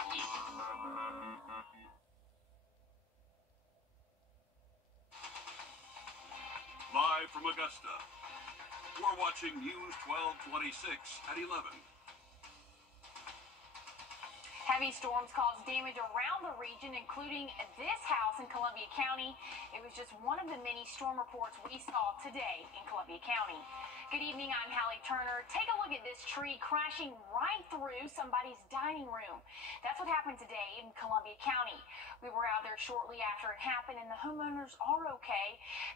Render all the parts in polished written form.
safety. Live from Augusta, we're watching News 1226 at 11. Heavy storms caused damage around the region, including this house in Columbia County. It was just one of the many storm reports we saw today in Columbia County. Good evening, I'm Hallie Turner. Take a look at this tree crashing right through somebody's dining room. That's what happened today in Columbia County. We were out there shortly after it happened, and the homeowners are okay.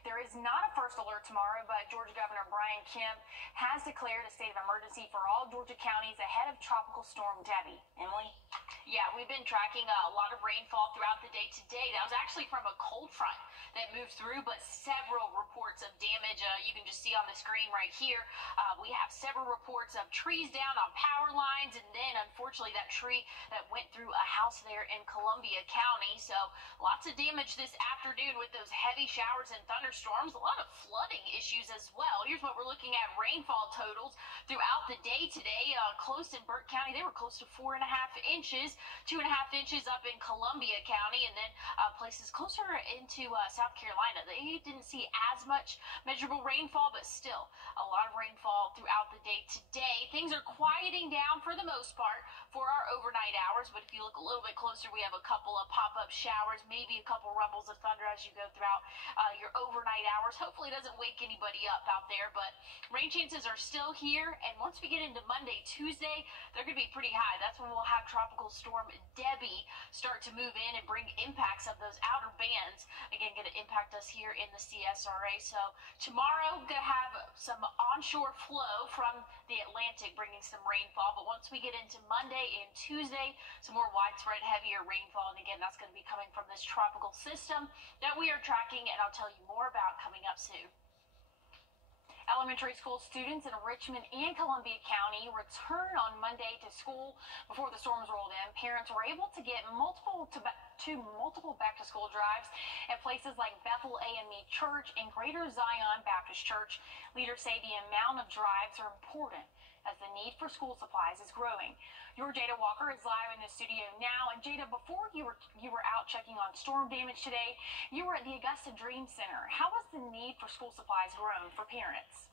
There is not a first alert tomorrow, but Georgia Governor Brian Kemp has declared a state of emergency for all Georgia counties ahead of Tropical Storm Debbie. Emily? Yeah, we've been tracking a lot of rainfall throughout the day today. That was actually from a cold front that moved through, but several reports of damage. You can just see on the screen right here. We have several reports of trees down on power lines, and then unfortunately that tree that went through a house there in Columbia County. So lots of damage this afternoon with those heavy showers and thunderstorms. A lot of flooding issues as well. Here's what we're looking at: rainfall totals throughout the day today. Close in Burke County, they were close to 4.5 inches, 2.5 inches up in Columbia County, and then places closer into South Carolina. They didn't see as much measurable rainfall, but still a lot of rainfall throughout the day today. Things are quieting down for the most part for our overnight hours, but if you look a little bit closer, we have a couple of pop-up showers, maybe a couple rumbles of thunder as you go throughout your overnight hours. Hopefully it doesn't wake anybody up out there, but rain chances are still here, and once we get into Monday, Tuesday, they're going to be pretty high. That's when we'll have Tropical Storm Debbie start to move in and bring impacts of those outer bands, again, going to impact us here in the CSRA. So tomorrow, we're going to have some onshore flow from the Atlantic bringing some rainfall, but once we get into Monday and Tuesday, some more widespread heavier rainfall, and again, that's going to be coming from this tropical system that we are tracking, and I'll tell you more about coming up soon. Elementary school students in Richmond and Columbia County return on Monday to school before the storms rolled in. Parents were able to get multiple back-to-school drives at places like Bethel AME Church and Greater Zion Baptist Church. Leaders say the amount of drives are important as the need for school supplies is growing. Your Jada Walker is live in the studio now. And Jada, before you were out checking on storm damage today, you were at the Augusta Dream Center. How has the need for school supplies grown for parents?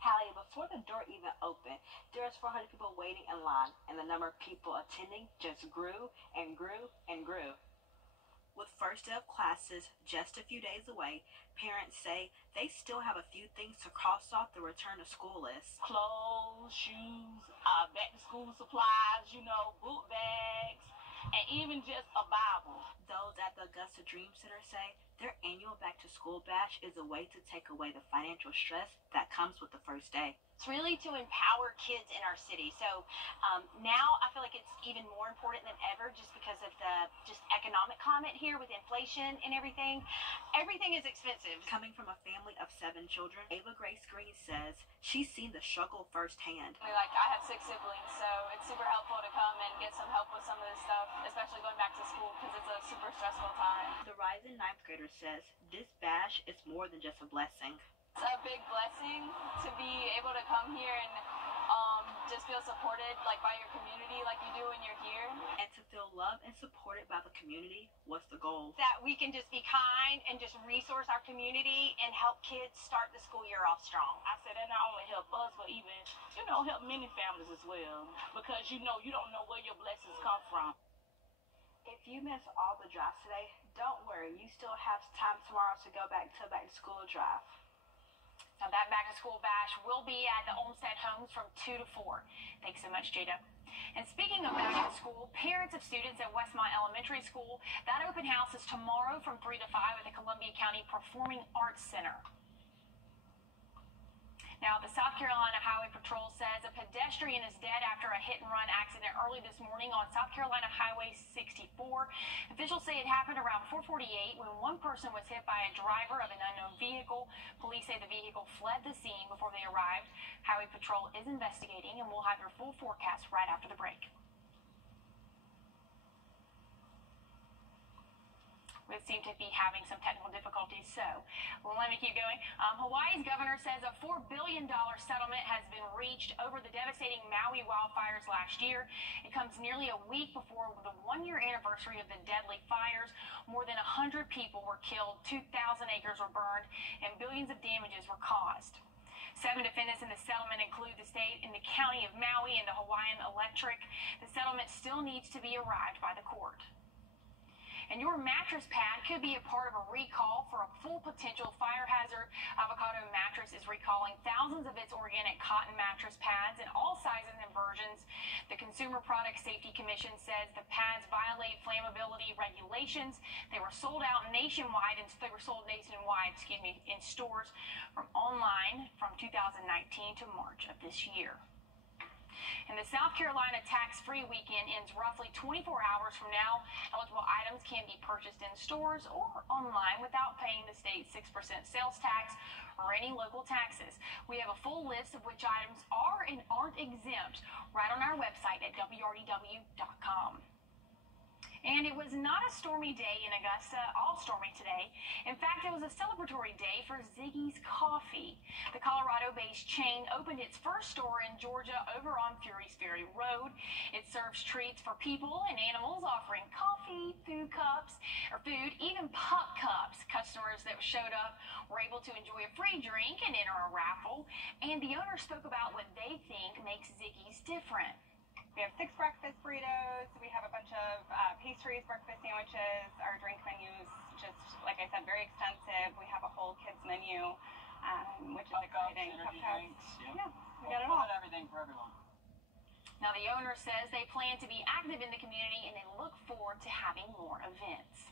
Hallie, before the door even opened, there was 400 people waiting in line, and the number of people attending just grew and grew and grew. With first day of classes just a few days away, parents say they still have a few things to cross off the return to school list. Clothes, shoes, back to school supplies, book bags, and even just a Bible. Those at the Augusta Dream Center say their annual back to school bash is a way to take away the financial stress that comes with the first day. It's really to empower kids in our city. So now I feel like it's even more important than ever just because of the economic climate here with inflation and everything. Everything is expensive. Coming from a family of 7 children, Ava Grace Green says she's seen the struggle firsthand. I have 6 siblings, so it's super helpful to come and get some help with some of this stuff, especially going back to school because it's a super stressful time. The rising 9th grader says this bash is more than just a blessing. It's a big blessing to be able to come here and just feel supported by your community like you do when you're here. And to feel loved and supported by the community was the goal. That we can just be kind and just resource our community and help kids start the school year off strong. I said that not only help us, but even, help many families as well. Because you don't know where your blessings come from. If you miss all the drives today, don't worry. You still have time tomorrow to go back to back-to-school drive. Now that back-to-school bash will be at the Olmsted Homes from 2 to 4. Thanks so much, Jada. And speaking of back to school, parents of students at Westmont Elementary School, that open house is tomorrow from 3 to 5 at the Columbia County Performing Arts Center. Now, the South Carolina Highway Patrol says a pedestrian is dead after a hit-and-run accident early this morning on South Carolina Highway 64. Officials say it happened around 4:48 when one person was hit by a driver of an unknown vehicle. Police say the vehicle fled the scene before they arrived. Highway Patrol is investigating, and we'll have your full forecast right after the break. We seem to be having some technical difficulties, so let me keep going. Hawaii's governor says a $4 billion settlement has been reached over the devastating Maui wildfires last year. It comes nearly a week before the $1 one-year anniversary of the deadly fires. More than 100 people were killed, 2,000 acres were burned, and billions of damages were caused. 7 defendants in the settlement include the state and the county of Maui and the Hawaiian Electric. The settlement still needs to be arrived by the court. And your mattress pad could be a part of a recall for a full potential fire hazard. Avocado Mattress is recalling thousands of its organic cotton mattress pads in all sizes and versions. The Consumer Product Safety Commission says the pads violate flammability regulations. They were sold nationwide in stores from online from 2019 to March of this year. And the South Carolina tax-free weekend ends roughly 24 hours from now. Eligible items can be purchased in stores or online without paying the state's 6% sales tax or any local taxes. We have a full list of which items are and aren't exempt right on our website at wrdw.com. And it was not a stormy day in Augusta, all stormy today. In fact, it was a celebratory day for Ziggy's Coffee. The Colorado-based chain opened its first store in Georgia over on Fury's Ferry Road. It serves treats for people and animals, offering coffee, food cups, or food, even pup cups. Customers that showed up were able to enjoy a free drink and enter a raffle. And the owner spoke about what they think makes Ziggy's different. We have 6 breakfast burritos. We have a bunch of pastries, breakfast sandwiches. Our drink menu's just, like I said, very extensive. We have a whole kids menu, which is exciting. Energy drinks. Yeah, we got it all. Everything for everyone. Now, the owner says they plan to be active in the community and they look forward to having more events.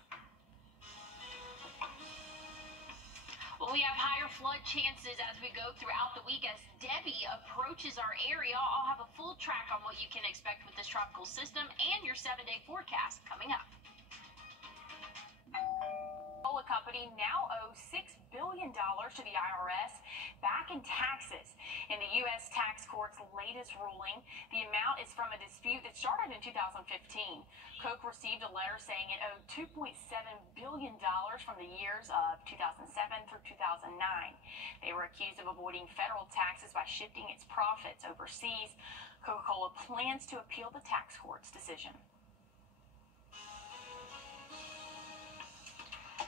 Well, we have higher flood chances as we go throughout the week as Debbie approaches our area. I'll have a full track on what you can expect with this tropical system and your 7-day forecast coming up. The company now owes $6 billion to the IRS back in taxes. In the U.S. tax court's latest ruling, the amount is from a dispute that started in 2015. Coke received a letter saying it owed $2.7 billion from the years of 2007 through 2009. They were accused of avoiding federal taxes by shifting its profits overseas. Coca-Cola plans to appeal the tax court's decision.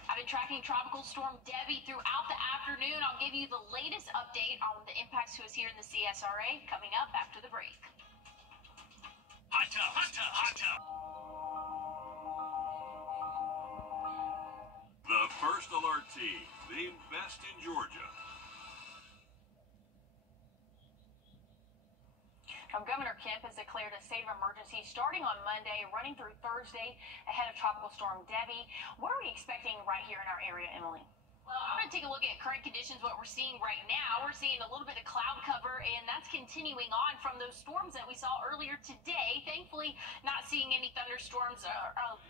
I've been tracking Tropical Storm Debbie throughout the afternoon. I'll give you the latest update on the impacts to us here in the CSRA coming up after the break. Hot tub, hot tub, hot tub. The First Alert Team, named best in Georgia. Governor Kemp has declared a state of emergency starting on Monday, running through Thursday ahead of Tropical Storm Debbie. What are we expecting right here in our area, Emily? Well, I'm going to take a look at current conditions, what we're seeing right now. We're seeing a little bit of cloud cover, and that's continuing on from those storms that we saw earlier today. Thankfully, not seeing any thunderstorms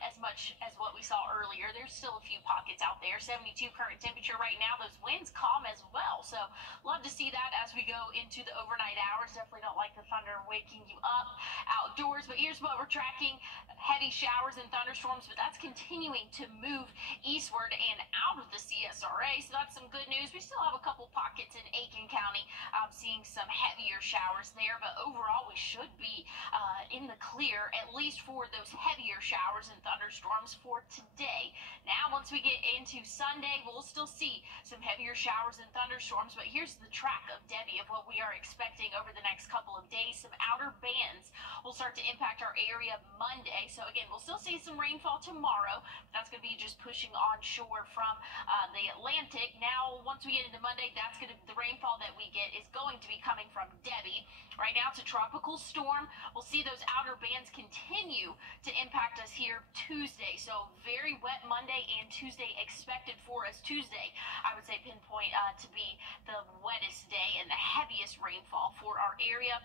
as much as what we saw earlier. There's still a few pockets out there. 72 current temperature right now. Those winds calm as well. So love to see that as we go into the overnight hours. Definitely don't like the thunder waking you up outdoors. But here's what we're tracking. Heavy showers and thunderstorms, but that's continuing to move eastward and out of the CSRA. So that's some good news. We still have a couple pockets in Aiken County. Seeing some heavier showers there, but overall we should be in the clear, at least for those heavier showers and thunderstorms for today. Now, once we get into Sunday, we'll still see some heavier showers and thunderstorms, but here's the track of Debbie of what we are expecting over the next couple of days. Some outer bands will start to impact our area Monday. So again, we'll still see some rainfall tomorrow. That's going to be just pushing onshore from the Atlantic. Now, once we get into Monday, that's going to the rainfall that we get is going to be coming from Debbie. Right now, it's a tropical storm. We'll see those outer bands continue to impact us here Tuesday. So very wet Monday and Tuesday expected for us. Tuesday, I would say pinpoint to be the wettest day and the heaviest rainfall for our area.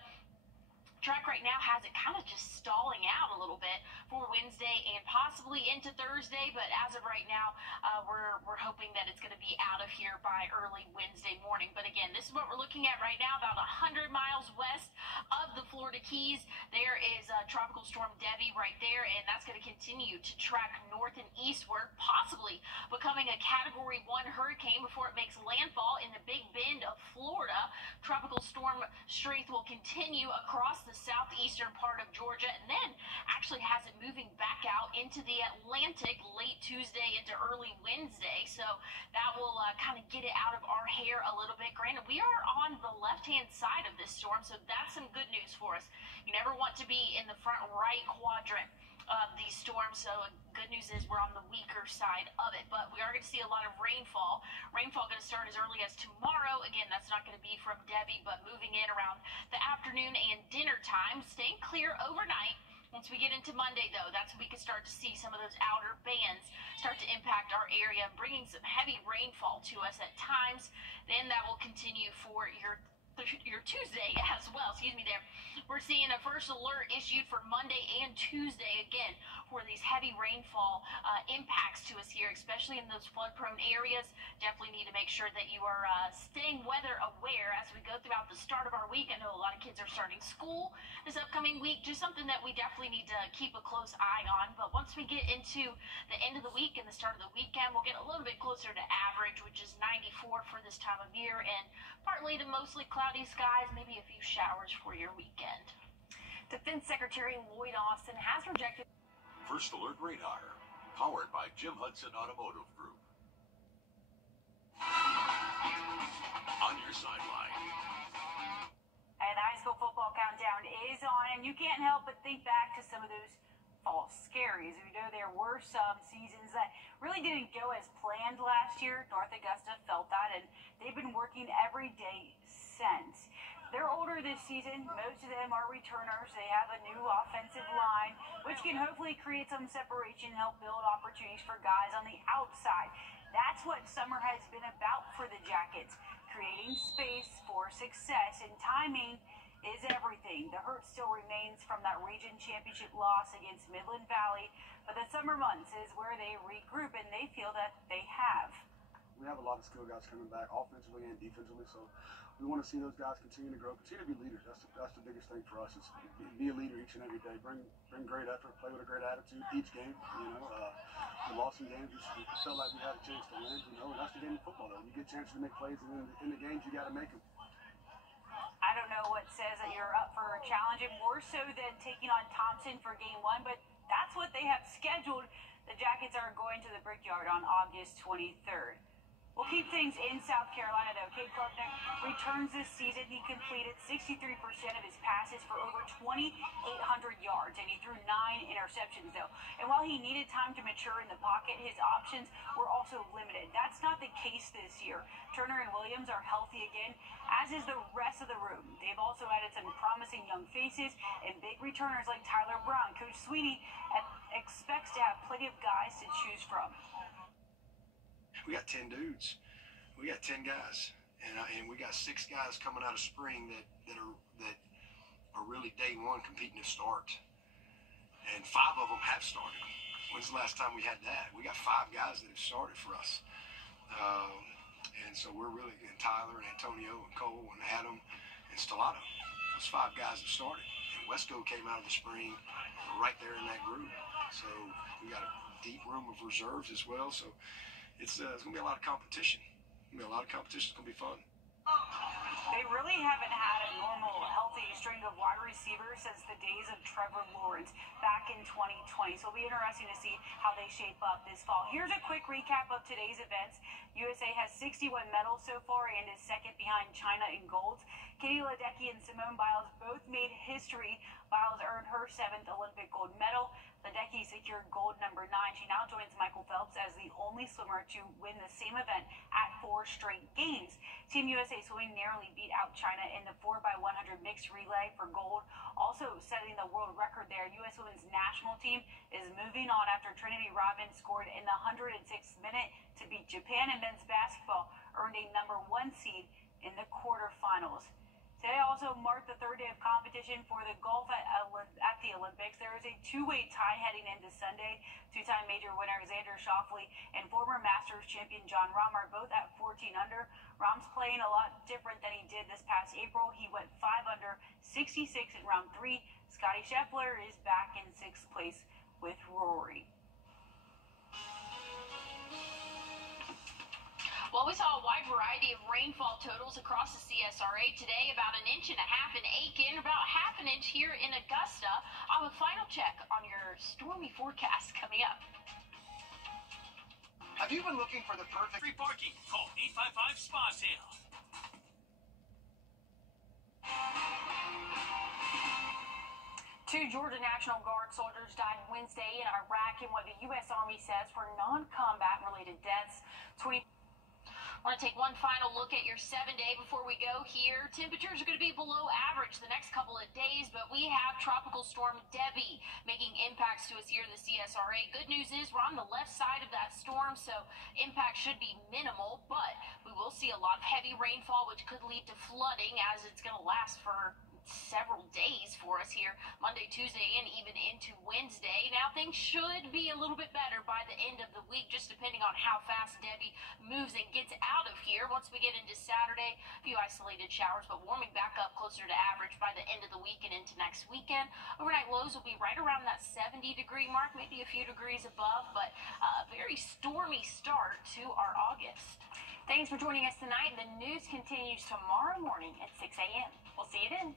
Track right now has it kind of just stalling out a little bit for Wednesday and possibly into Thursday, but as of right now, we're hoping that it's going to be out of here by early Wednesday morning. But again, this is what we're looking at right now, about 100 miles west of the Florida Keys. There is Tropical Storm Debbie right there, and that's going to continue to track north and eastward, possibly becoming a Category 1 hurricane before it makes landfall in the Big Bend of Florida. Tropical storm strength will continue across the southeastern part of Georgia, and then actually has it moving back out into the Atlantic late Tuesday into early Wednesday, so that will kind of get it out of our hair a little bit. Granted, we are on the left-hand side of this storm, so that's some good news for us. You never want to be in the front right quadrant of these storms, so good news is we're on the weaker side of it, but we are going to see a lot of rainfall. Rainfall going to start as early as tomorrow. Again, that's not going to be from Debbie, but moving in around the afternoon and dinner time, staying clear overnight. Once we get into Monday, though, that's when we can start to see some of those outer bands start to impact our area, bringing some heavy rainfall to us at times. Then that will continue for your Tuesday as well. Excuse me there. We're seeing a first alert issued for Monday and Tuesday again for these heavy rainfall impacts to us here, especially in those flood-prone areas. Definitely need to make sure that you are staying weather aware as we go throughout the start of our week. I know a lot of kids are starting school this upcoming week, just something that we definitely need to keep a close eye on. But once we get into the end of the week and the start of the weekend, we'll get a little bit closer to average, which is 94 for this time of year, and partly to mostly cloudy skies, maybe a few showers for your weekend. Defense Secretary Lloyd Austin has rejected First Alert Radar, powered by Jim Hudson Automotive Group. On your sideline. And the high school football countdown is on, and you can't help but think back to some of those fall scaries. We know there were some seasons that really didn't go as planned last year. North Augusta felt that, and they've been working every day since. They're older this season. Most of them are returners. They have a new offensive line, which can hopefully create some separation, help build opportunities for guys on the outside. That's what summer has been about for the Jackets, creating space for success, and timing is everything. The hurt still remains from that region championship loss against Midland Valley, but the summer months is where they regroup, and they feel that they have. We have a lot of skilled guys coming back offensively and defensively, so we want to see those guys continue to grow, continue to be leaders. That's the biggest thing for us. Is be a leader each and every day. Bring great effort, play with a great attitude each game. We lost some games. We felt like we had a chance to win. That's the game of football, though. You get chances to make plays, and in the games you got to make them. I don't know what says that you're up for a challenge, and more so than taking on Thompson for game 1, but that's what they have scheduled. The Jackets are going to the Brickyard on August 23rd. We'll keep things in South Carolina, though. Cade Klubnik returns this season. He completed 63% of his passes for over 2,800 yards, and he threw 9 interceptions, though. And while he needed time to mature in the pocket, his options were also limited. That's not the case this year. Turner and Williams are healthy again, as is the rest of the room. They've also added some promising young faces and big returners like Tyler Brown. Coach Sweeney expects to have plenty of guys to choose from. We got 10 dudes. We got 10 guys, and we got 6 guys coming out of spring that are really day one competing to start, and 5 of them have started. When's the last time we had that? We got 5 guys that have started for us, and so we're really, and Tyler and Antonio and Cole and Adam and Stellato. Those 5 guys have started, and Wesco came out of the spring right there in that group. So we got a deep room of reserves as well. So it's going to be a lot of competition. It's going to be fun. They really haven't had a normal, healthy string of wide receivers since the days of Trevor Lawrence back in 2020. So it'll be interesting to see how they shape up this fall. Here's a quick recap of today's events. USA has 61 medals so far and is second behind China in golds. Katie Ledecky and Simone Biles both made history. Biles earned her 7th Olympic gold medal. Ledecky secured gold number 9. She now joins Michael Phelps as the only swimmer to win the same event at 4 straight games. Team USA swimming narrowly beat out China in the 4x100 mixed relay for gold, also setting the world record there. U.S. women's national team is moving on after Trinity Rodman scored in the 106th minute to beat Japan, and men's basketball earned a number 1 seed in the quarterfinals. Today also marked the 3rd day of competition for the golf at the Olympics. There is a 2-way tie heading into Sunday. 2-time major winner Xander Schauffele and former Masters champion John Rahm are both at 14 under. Rahm's playing a lot different than he did this past April. He went 5 under, 66 in round 3. Scottie Scheffler is back in 6th place with Rory. Well, we saw a wide variety variety of rainfall totals across the CSRA today. About 1.5 inches in Aiken, about half an inch here in Augusta. I'll have a final check on your stormy forecast coming up. Have you been looking for the perfect Free parking. Call 855 Spa Sale. Two Georgia National Guard soldiers died Wednesday in Iraq in what the U.S. Army says were non-combat related deaths. I want to take one final look at your 7-day before we go here. Temperatures are going to be below average the next couple of days, but we have Tropical Storm Debbie making impacts to us here in the CSRA. Good news is we're on the left side of that storm, so impact should be minimal, but we will see a lot of heavy rainfall, which could lead to flooding as it's going to last for several days for us here, Monday, Tuesday, and even into Wednesday. Now, things should be a little bit better by the end of the week, just depending on how fast Debbie moves and gets out of here. Once we get into Saturday, a few isolated showers, but warming back up closer to average by the end of the week and into next weekend. Overnight lows will be right around that 70-degree mark, maybe a few degrees above, but a very stormy start to our August. Thanks for joining us tonight. The news continues tomorrow morning at 6 a.m. We'll see you then.